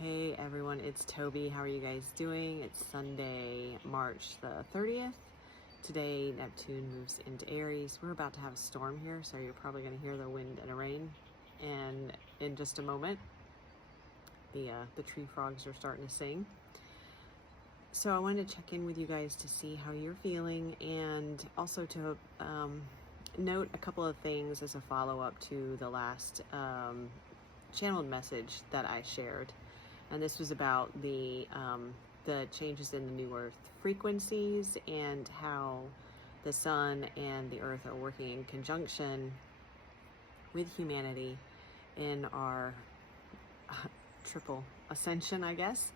Hey everyone, it's Toby. How are you guys doing? It's Sunday, March the 30th. Today, Neptune moves into Aries. We're about to have a storm here, so you're probably going to hear the wind and the rain. And in just a moment, the tree frogs are starting to sing. So I wanted to check in with you guys to see how you're feeling, and also to note a couple of things as a follow-up to the last channeled message that I shared. And this was about the changes in the New Earth frequencies and how the Sun and the Earth are working in conjunction with humanity in our triple ascension, I guess.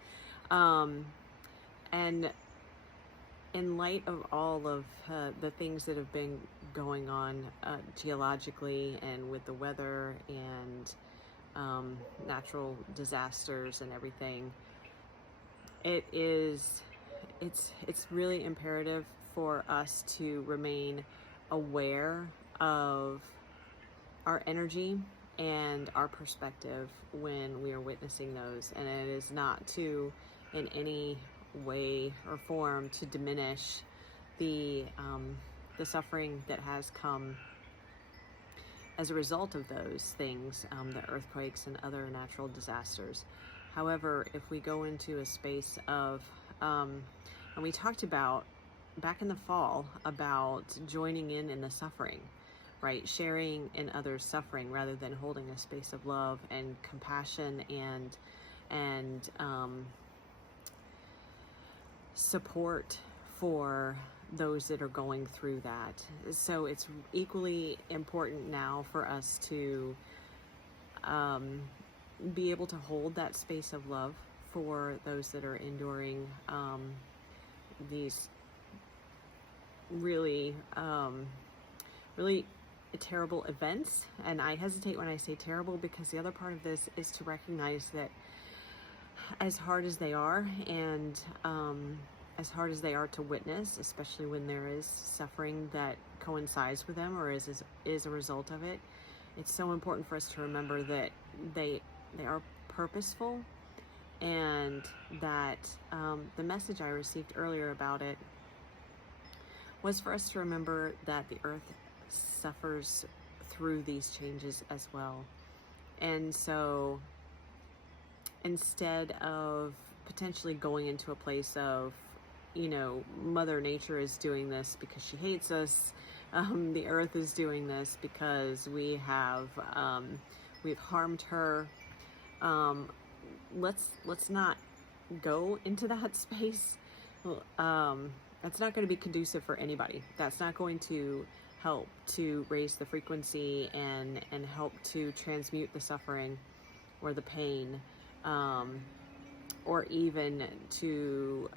And in light of all of the things that have been going on geologically and with the weather and natural disasters and everything, it's really imperative for us to remain aware of our energy and our perspective when we are witnessing those. And it is not to, in any way or form, to diminish the suffering that has come as a result of those things, the earthquakes and other natural disasters. However, if we go into a space of, and we talked about back in the fall about joining in the suffering, right? Sharing in others' suffering rather than holding a space of love and compassion and support for those that are going through that. So it's equally important now for us to be able to hold that space of love for those that are enduring these really terrible events. And I hesitate when I say terrible, because the other part of this is to recognize that as hard as they are, and as hard as they are to witness, especially when there is suffering that coincides with them or is a result of it, it's so important for us to remember that they are purposeful, and that the message I received earlier about it was for us to remember that the earth suffers through these changes as well. And so instead of potentially going into a place of, Mother Nature is doing this because she hates us, the earth is doing this because we've harmed her, let's not go into that space. That's not going to be conducive for anybody. That's not going to help to raise the frequency and help to transmute the suffering or the pain, or even to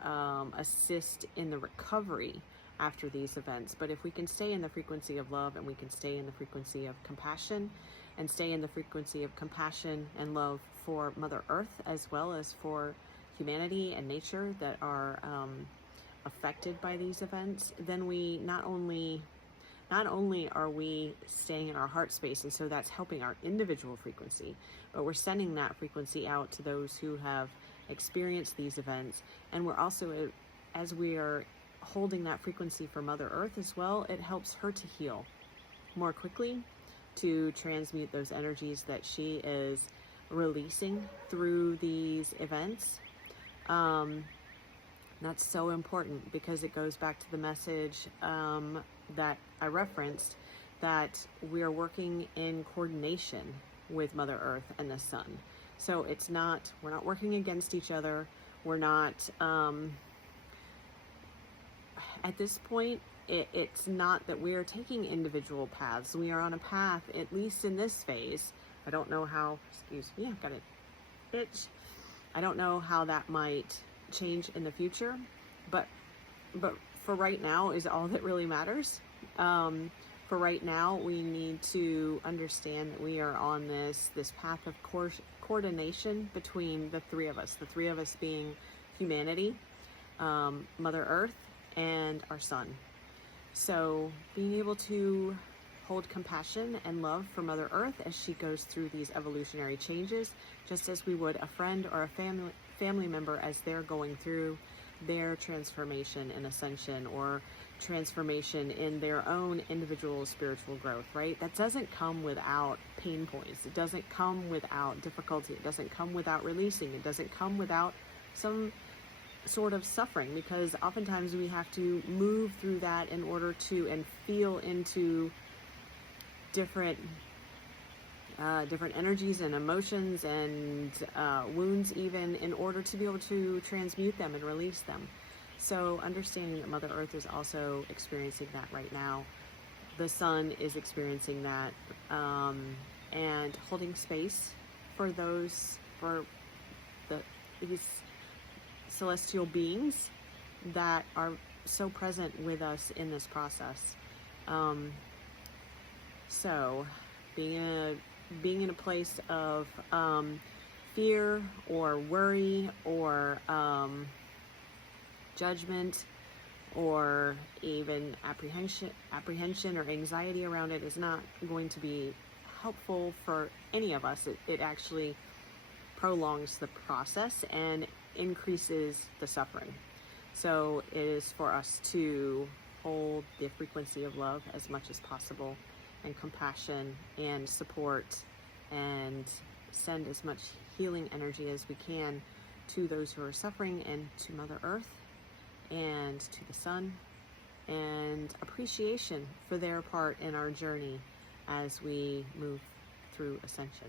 assist in the recovery after these events. But if we can stay in the frequency of love, and we can stay in the frequency of compassion, and stay in the frequency of compassion and love for Mother Earth as well as for humanity and nature that are affected by these events, then we not only are we staying in our heart space, and so that's helping our individual frequency, but we're sending that frequency out to those who have experienced these events. And we're also, as we are holding that frequency for Mother Earth as well, it helps her to heal more quickly, to transmute those energies that she is releasing through these events. That's so important, because it goes back to the message that I referenced, that we are working in coordination with Mother Earth and the Sun. So we're not working against each other. We're not, at this point, it's not that we are taking individual paths. We are on a path, at least in this phase. I don't know how, excuse me, I've got an itch. I don't know how that might change in the future, but for right now is all that really matters. For right now, we need to understand that we are on this path of coordination between the three of us being humanity, Mother Earth, and our Sun. So being able to hold compassion and love for Mother Earth as she goes through these evolutionary changes, just as we would a friend or a family member as they're going through their transformation and ascension, or transformation in their own individual spiritual growth, right? That doesn't come without pain points. It doesn't come without difficulty. It doesn't come without releasing. It doesn't come without some sort of suffering, because oftentimes we have to move through that in order to, and feel into different energies and emotions and wounds, even, in order to be able to transmute them and release them. So understanding that Mother Earth is also experiencing that right now. The sun is experiencing that, and holding space for these celestial beings that are so present with us in this process. So being in a place of fear or worry or judgment, or even apprehension or anxiety around it, is not going to be helpful for any of us. It actually prolongs the process and increases the suffering. So it is for us to hold the frequency of love as much as possible, and compassion and support, and send as much healing energy as we can to those who are suffering, and to Mother Earth, and to the sun, and appreciation for their part in our journey as we move through ascension.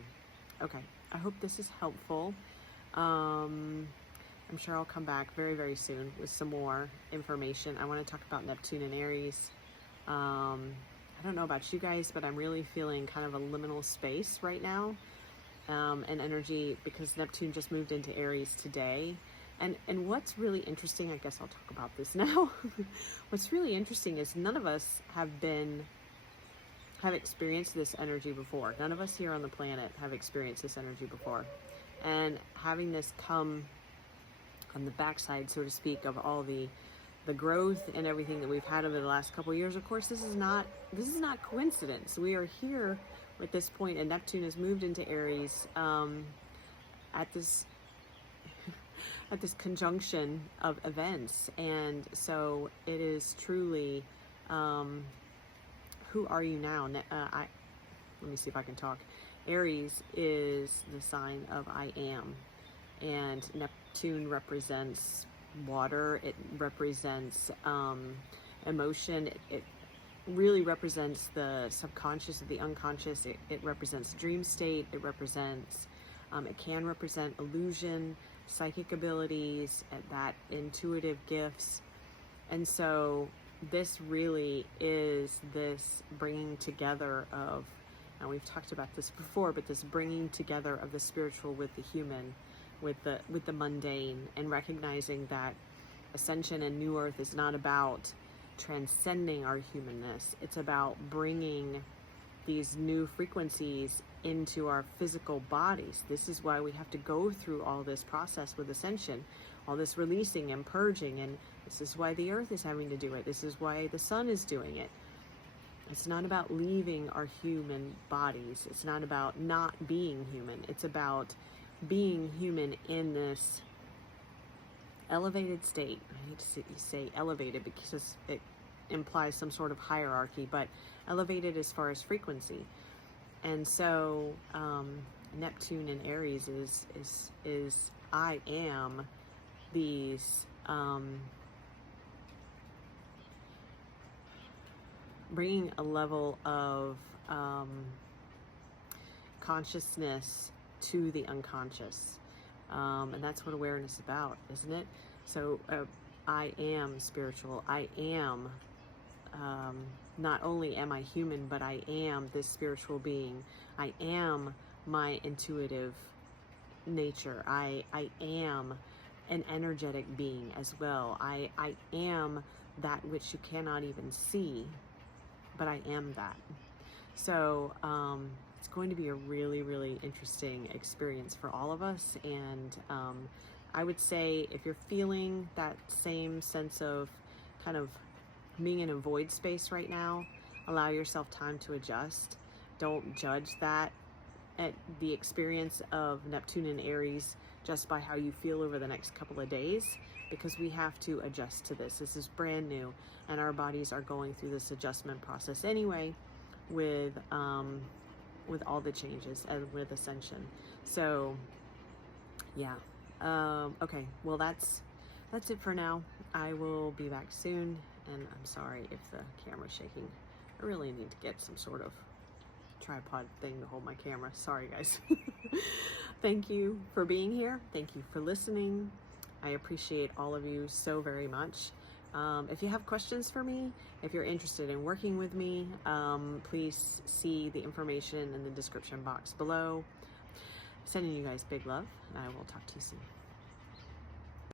Okay, I hope this is helpful. I'm sure I'll come back very, very soon with some more information. I want to talk about Neptune and Aries. I don't know about you guys, but I'm really feeling kind of a liminal space right now, and energy, because Neptune just moved into Aries today. And what's really interesting, I guess I'll talk about this now. What's really interesting is none of us have experienced this energy before. None of us here on the planet have experienced this energy before. And having this come on the backside, so to speak, of all the growth and everything that we've had over the last couple of years, of course, this is not coincidence. We are here at this point, and Neptune has moved into Aries at this conjunction of events. And so it is truly, who are you now? Let me see if I can talk. Aries is the sign of I am, and Neptune represents water. It represents emotion. It really represents the subconscious or the unconscious. It represents dream state. It represents, it can represent illusion, psychic abilities, and that intuitive gifts. And so this really is this bringing together of, and we've talked about this before, but this bringing together of the spiritual with the human, with the mundane, and recognizing that ascension and new earth is not about transcending our humanness. It's about bringing these new frequencies into our physical bodies. This is why we have to go through all this process with ascension, all this releasing and purging, and this is why the earth is having to do it. This is why the sun is doing it. It's not about leaving our human bodies. It's not about not being human. It's about being human in this elevated state. I hate to say elevated because it implies some sort of hierarchy, but elevated as far as frequency. And so Neptune and Aries is I am these bringing a level of consciousness to the unconscious. And that's what awareness is about, isn't it? So I am spiritual. I am, not only am I human, but I am this spiritual being. I am my intuitive nature. I am an energetic being as well. I am that which you cannot even see, but I am that. So it's going to be a really, really interesting experience for all of us. And I would say if you're feeling that same sense of kind of being in a void space right now, Allow yourself time to adjust. Don't judge that at the experience of Neptune and Aries just by how you feel over the next couple of days, because we have to adjust to this. This is brand new, and our bodies are going through this adjustment process anyway with all the changes and with Ascension. So yeah, okay, well that's it for now. I will be back soon, and I'm sorry if the camera's shaking. I really need to get some sort of tripod thing to hold my camera. Sorry guys. Thank you for being here. Thank you for listening. I appreciate all of you so very much. If you have questions for me, if you're interested in working with me, please see the information in the description box below. Sending you guys big love, and I will talk to you soon.